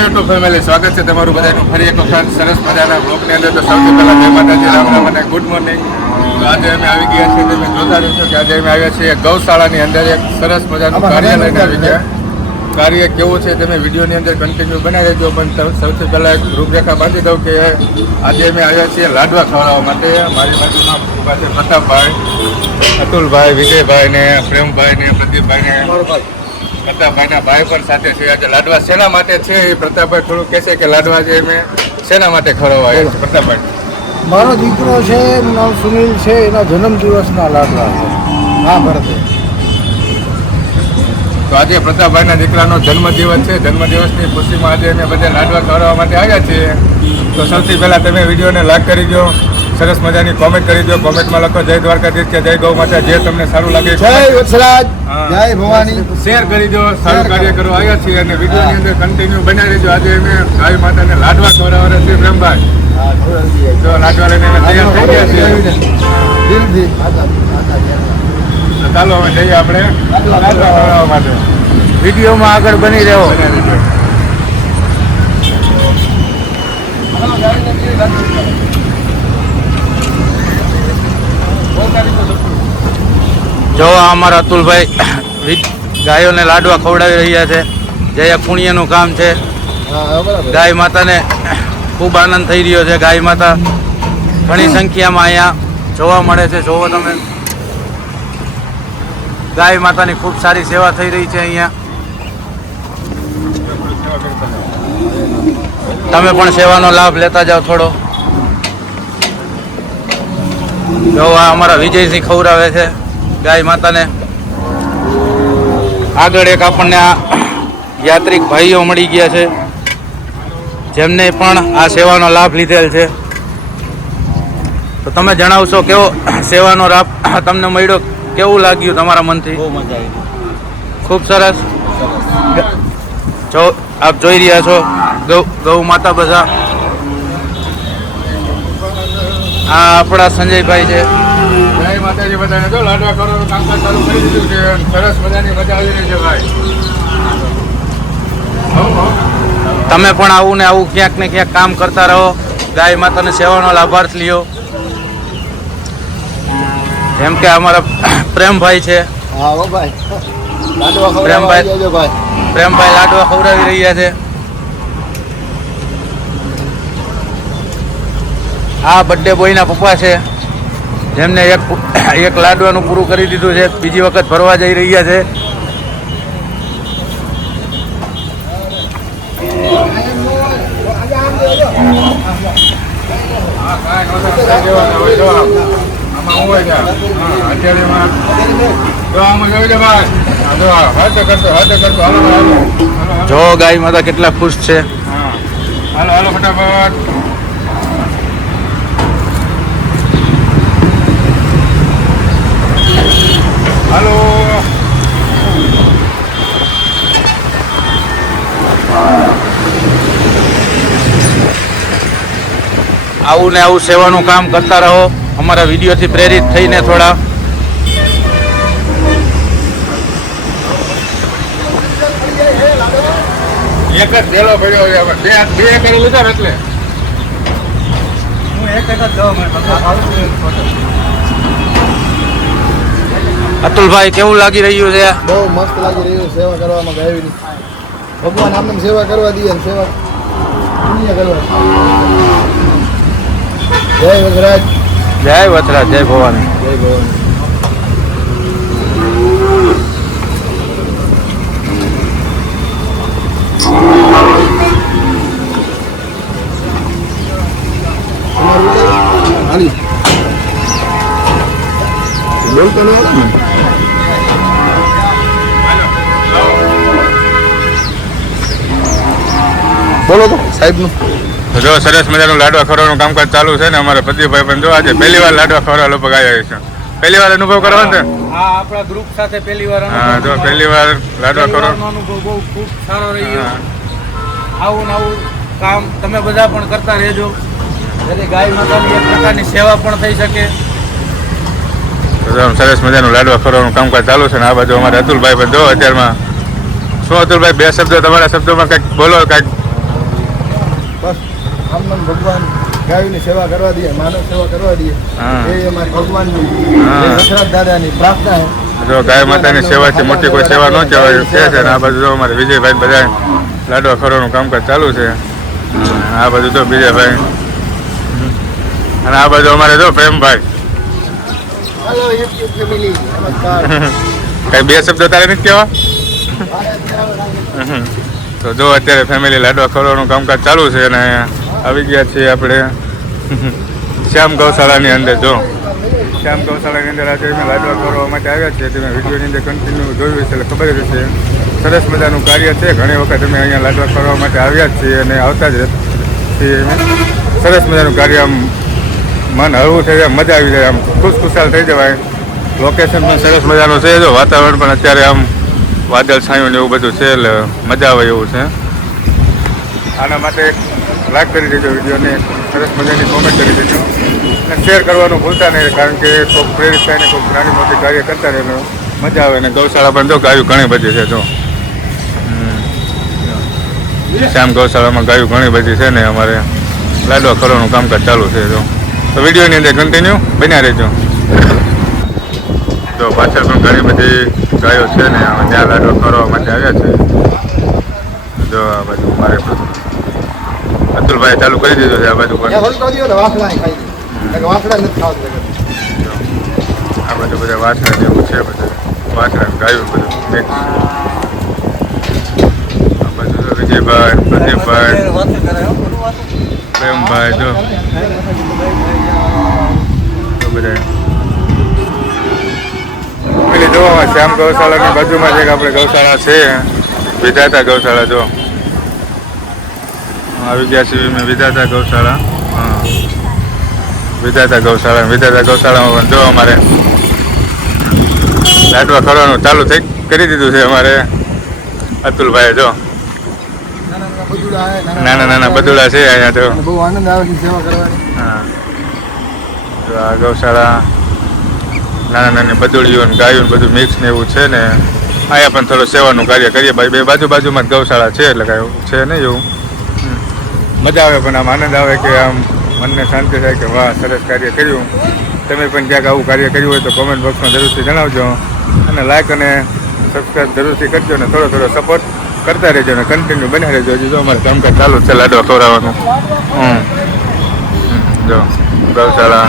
YouTube family સ્વાગત છે તમારું બધાનું. ફરી એક વખત સરસ મજાના બ્લોગની અંદર તો સૌથી પહેલા જય માતાજી રામ રામ અને ગુડ મોર્નિંગ તો આજે અમે આવી ગયા છીએ તમે જોતા રહેશો કે આજે અમે આવ્યા છીએ ગૌશાળાની અંદર એક સરસ મજાનું કાર્ય લઈને આવી ગયા કાર્ય કેવું છે તમે વિડીયોની અંદર કન્ટિન્યુ બનાવી દેજો પણ સૌથી પહેલાં એક રૂપરેખા બાંધી દઉં કે આજે અમે આવ્યા છીએ લાડવા ખવડાવવા માટે. મારી બાજુમાં ઊભા પ્રતાપભાઈ અતુલભાઈ વિજયભાઈ ને પ્રેમભાઈ ને પ્રદીપભાઈ ને પ્રતાપભાઈના ભાઈ પણ સાથે છે. આજે લાડવા શેના માટે છે એ પ્રતાપભાઈ થોડું કહેશે કે લાડવા જે મેં શેના માટે ખરવા આવ્યા છે? પ્રતાપભાઈ. મારો દીકરો છે એનું નામ સુનિલ છે એના જન્મદિવસના લાડવા છે. હા ભરતે. તો આજે પ્રતાપભાઈના દીકરાનો જન્મદિવસ છે. જન્મદિવસની ખુશીમાં આજે અમે બધા લાડવા ખવડાવવા માટે આવ્યા છીએ. તો સૌથી પહેલાં તમે વિડીયોને લાઈક કરી દો. સરસ મજાની કોમેન્ટ કરી દો કોમેન્ટમાં લખો જય દ્વારકાધીશ કે જય ગૌ માતા જે તમને સારું લાગે જય વત્સરાજ જય ભવાની. શેર કરી દો સારું કરો. કાર્ય કરો. આવ્યા છીએ અને વિડીયોની અંદર કન્ટિન્યુ બનાવી દેજો આજે અમે ગાય માતાને લાડવા ખવડાવવાના છે. બ્રહ્મભાઈ તો લાડવા લઈને તૈયાર થઈ ગયા છીએ. દિલથી. ચાલો હવે જઈએ આપણે લાડવા ખવડાવવા. માટે. વિડીયોમાં આગળ બની રહ્યો. Thank દેજો. જો અમારા અતુલભાઈ ગાયોને લાડવા ખવડાવી રહ્યા છે. જે પુણ્યનું કામ છે. ગાય માતાને ખૂબ આનંદ થઈ રહ્યો છે. ગાય માતા ઘણી સંખ્યામાં અહીંયા જોવા મળે છે. જોવો તમે. ગાય માતાની ખૂબ સારી સેવા થઈ રહી છે અહીંયા. તમે પણ સેવાનો લાભ લેતા જાઓ થોડો. જો આ અમારા વિજયસિંહ ખવડાવે છે ગાય માતાને. આગળ એક આપણને આ યાત્રિક ભાઈઓ મળી ગયા છે જેમને પણ આ સેવાનો લાભ લીધેલ છે. તો તમે જણાવશો કેવો સેવાનો લાભ તમને મળ્યો કેવું લાગ્યું તમારા મનથી? બહુ મજા આવી ખૂબ સરસ. જો આપ જોઈ રહ્યા છો ગૌ ગૌ માતા બધા આ આપણા સંજયભાઈ છે. જય માતાજી બધાને. જો લાડવા ખવડાવવાનું કામકાજ ચાલુ કરી દીધું છે સરસ મજાની મજા આવી રહી છે ભાઈ. તમે પણ આવું ને આવું ક્યાંક ને ક્યાંક કામ કરતા રહો. ગાય માતાને સેવાનો લાભાર્થ લ્યો. જેમ કે અમારા પ્રેમભાઈ છે. હા ભાઈ. પ્રેમભાઈ. ભાઈ. પ્રેમભાઈ લાડવા ખવડાવી રહ્યા છે. આ બર્થડે બોયના પપ્પા છે જેમને એક એક લાડવાનું પૂરું કરી દીધું છે બીજી વખત ફરવા જઈ રહ્યા છે જો ગાય માતા કેટલા ખુશ છે હાલો હાલો ફટાફટ હાલો આવું ને આવું સેવાનું કામ કરતા રહો. અમારા વિડીયોથી પ્રેરિત થઈને થોડા. એક જ થેલો ભર્યો હવે. બે બે કરી લીધા એટલે. હું એક એક જ જાઉં મને અતુલભાઈ કેવું લાગી રહ્યું છે? બહુ મસ્ત લાગી રહ્યું છે સેવા કરવામાં ગાયની ભગવાન આમને સેવા કરવા દઈએ સેવા પુણ્ય કરવા. જય વજરાજ જય વથરાજ જય ભવાની. જય ભવાની. બોલો તો. સાહેબનું. જો સરસ મજાનું લાડવા ખવડાવવાનું કામકાજ ચાલુ છે ને અમારા પ્રદીપભાઈ પણ જો આજે પહેલી વાર લાડવા ખવડાવવા લગભગ આવ્યા છે. પહેલી વાર અનુભવ કરવા ને આપણા ગ્રુપ સાથે પહેલી વાર હા જો પહેલી વાર લાડવા ખવડાવ અનુભવ બહુ ખૂબ સારો રહ્યો. આવું ને આવું કામ તમે બધા પણ કરતા રહેજો. એટલે ગાય માતાની એક પ્રકારની સેવા પણ થઈ શકે. તો જો આમ સરસ મજાનું લાડવા ખવડાવવાનું કામકાજ ચાલુ છે ને આ બાજુ અમારે અતુલભાઈ પણ જો અત્યારમાં. શું અતુલભાઈ બે શબ્દો તમારા શબ્દોમાં કંઈક બોલો કંઈક આમ ભગવાન ગાયોની સેવા કરવા દઈએ માનવ સેવા કરવા દઈએ એ અમારે ભગવાનની દશરથ દાદાની પ્રાર્થના છે. જો ગાય માતાની સેવા છે મોટી કોઈ સેવા ન કહેવાય કે છે આ બાજુ જો અમારે વિજયભાઈ બધા લાડવા ખરવાનું કામકાજ ચાલુ છે. આ બાજુ તો વિજયભાઈ. અને આ બાજુ અમારે જો પ્રેમભાઈ. કઈ બે શબ્દો તારે નથી કહેવા તો જો અત્યારે ફેમિલી લાડવા ખરવાનું કામકાજ ચાલુ છે અને આવી ગયા છીએ આપણે. શ્યામ ગૌશાળાની અંદર, જો. શ્યામ ગૌશાળાની અંદર આજે અમે લાડવા ખવડાવવા માટે આવ્યા છીએ. તમે વિડીયોની અંદર કન્ટિન્યુ જોયું હશે, એટલે ખબર જ હશે. સરસ મજાનું કાર્ય છે. ઘણી વખત અમે અહીંયા લાડવા ખવડાવવા માટે આવ્યા છીએ અને આવતા જ છીએ સરસ મજાનું કાર્ય આમ મન હળવું થઈ જાય, મજા આવી જાય, આમ ખુશખુશાલ થઈ જવાય. લોકેશન પણ સરસ મજાનું છે. જો વાતાવરણ પણ અત્યારે આમ વાદળ છાયું ને એવું બધું છે એટલે મજા આવે એવું છે. આના માટે લાઈક કરી દેજો વિડીયોને સરસ મજાની કોમેન્ટ કરી દેજો. અને શેર કરવાનું ભૂલતા નહીં કારણ કે કોઈ પ્રેરિત થઈને કોઈ નાની મોટી કાર્ય કરતા રહે મજા આવે. ને ગૌશાળા પણ જો ગાયું ઘણી બધી છે જો. શ્યામ ગૌશાળામાં ગાયું ઘણી બધી છે ને અમારે લાડવા કરવાનું કામકાજ ચાલુ છે જો. તો વિડીયોની અંદર કન્ટિન્યુ બન્યા રહેજો. તો પાછળ પણ ઘણી બધી ગાયો છે ને અમે ત્યાં લાડવા કરવા માટે આવ્યા છે. જો આ બાજુ મારે અતુલભાઈ ચાલુ કરી દીધું છે આ દેતા. આ બધું બધા વાસણા જેવું છે બધા. વાસણા ગાયું બધું. મિક્સ આ બાજુ તો વિજયભાઈ પ્રદીપભાઈ પ્રેમભાઈ જો બધા. જોવામાં શ્યામ ગૌશાળાની બાજુમાં જ એક આપણે ગૌશાળા છે વિધાતા ગૌશાળા જો આવી ગયા છે મેં વિધાતા ગૌશાળા. વિધાતા ગૌશાળા વિધાતા ગૌશાળામાં પણ જો અમારે. લાટવા કરવાનું ચાલુ થઈ કરી દીધું છે અમારે અતુલભાઈ જો નાના નાના બદુડા છે અહીંયા તો બહુ આનંદ આવે છે સેવા કરવાની. હા. ગૌશાળા નાના નાની બદળીઓ ને ગાયું ને બધું મિક્સ ને એવું છે ને, અહીંયા પણ થોડું સેવાનું કાર્ય કરીએ. ભાઈ બે બાજુ બાજુમાં ગૌશાળા છે, એટલે કાંઈ છે નહીં એવું. મજા આવે પણ આમ આનંદ આવે કે આમ મનને શાંતિ થાય કે વાહ, સરસ કાર્ય કર્યું. તમે પણ ક્યાંક આવું કાર્ય કર્યું હોય તો કોમેન્ટ બોક્સમાં જરૂરથી જણાવજો. અને લાઈક અને સબસ્ક્રાઈબ જરૂરથી કરજો ને થોડો થોડો સપોર્ટ કરતા રહેજો ને કન્ટિન્યુ બન્યા રહેજો હજી જો અમારે કામકાજ ચાલુ છે લાડવા ખવડાવવાનું. હમ. જો, ગૌશાળા.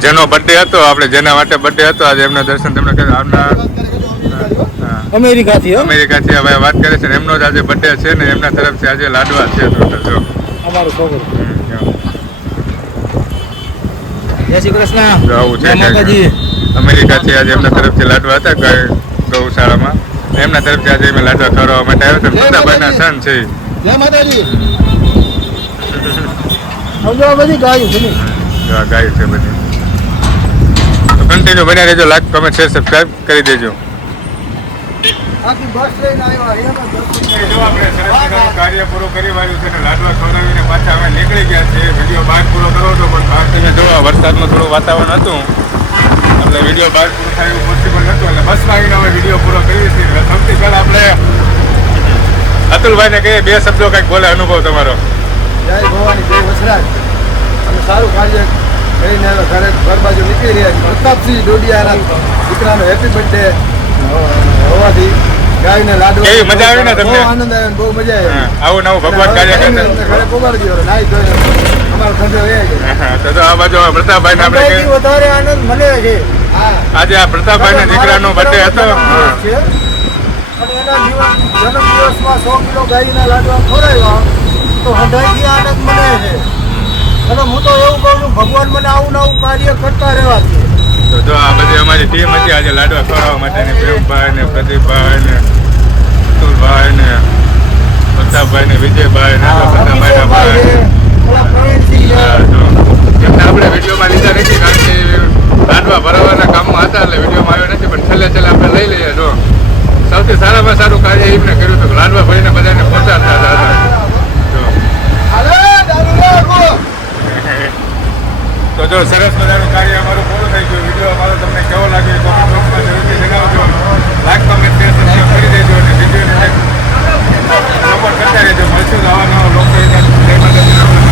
જેનો બર્થડે હતો આપણે જેના માટે બર્થડે હતો આજે એમના દર્શન તમને કર્યા અમેરિકાથી અમેરિકાથી હવે વાત કરે છે એમનો જ આજે બર્થડે છે ને એમના તરફથી આજે લાડવા છે જો. અમારો છોકરો જય શ્રી કૃષ્ણ. આવું છે જય માતાજી. કંઈક. અમેરિકાથી આજે એમના તરફથી લાડવા હતા ગૌશાળામાં. એમના તરફથી આજે અમે લાડવા ખવડાવવા માટે આવ્યા હતા મોટાભાઈના સન છે. જય માતાજી. સમજો બધી ગાયું છે ગાય છે બધી. તો કન્ટિન્યુ બન્યા રહેજો. લાઈક કમેન્ટ શેર સબસ્ક્રાઈબ કરી દેજો. આખી બસ લઈને આવ્યા એમાં દર્શન જો આપણે કાર્ય પૂરું કરી વાળ્યું છે ને લાડવા ખવડાવીને પાછા અમે નીકળી ગયા છે વીડિયો બહાર પૂરો કરો હતો પણ બહાર તમે જોવા વરસાદનું થોડું વાતાવરણ હતું. એટલે વીડિયો બહાર પૂરો થાય એવું પોસિબલ નહોતું. એટલે બસમાં આવીને અમે વીડિયો પૂરો કરીએ છીએ. સૌથી પહેલાં આપણે અતુલભાઈને કહીએ બે શબ્દો કંઈક બોલે અનુભવ તમારો. જય ભવાની જય વસરાજ. અમે સારું કાર્ય કરીને ઘરે ઘર બાજુ નીકળી રહ્યા છીએ. પ્રતાપસિંહ ડોડિયાના દીકરાનો હેપી બર્થડે હોવાથી ગાયને લાડવા કેવી મજા આવી ને તમને? આનંદ આવ્યો બહુ મજા આવી. આવું નવું ભગવાન કાર્ય કરતા. ઘરે પોગાડી દીધો નાઈ ધોઈને અમારો છે. તો તો આ બાજુ પ્રતાપભાઈને આપણે વધારે આનંદ મને છે. આજે આ પ્રતાપભાઈના દીકરાનો બર્થડે હતો. અને એના જીવન જન્મદિવસમાં સો કિલો ગાયના લાડવા ખોરાવ્યા તો હૃદયથી આનંદ મળે છે. અને હું તો એવું કહું છું ભગવાન મને આવું નવું કાર્ય કરતા રહેવા છે તો જો આ બધી અમારી ટીમ હતી આજે લાડવા ખવડાવવા માટેની પ્રેમભાઈ ને પ્રદીપભાઈ ને અતુલભાઈ ને પ્રતાપભાઈ ને વિજયભાઈ ને પ્રતાપભાઈના ભાઈ એમને આપણે વિડીયોમાં લીધા નથી કારણ કે લાડવા ભરાવાના કામમાં હતા એટલે વિડીયોમાં આવ્યો નથી પણ છેલ્લે છેલ્લે આપણે લઈ લઈએ જો. સૌથી સારામાં સારું કાર્ય એમને કર્યું હતું. લાલવા ભાઈને બધાને પહોંચાડતા હતા. તો જો સરસ મજાનું કાર્ય અમારું પૂરું થઈ ગયું. વીડિયો અમારો તમને કેવો લાગ્યો કોમેન્ટ બોક્સમાં જરૂરથી જણાવજો. લાઈક કોમેન્ટ શેર સબસ્ક્રાઈબ કરી દેજો અને વિડીયોને સપોર્ટ કરતા રહેજો. મળશું આવા નવા લોકો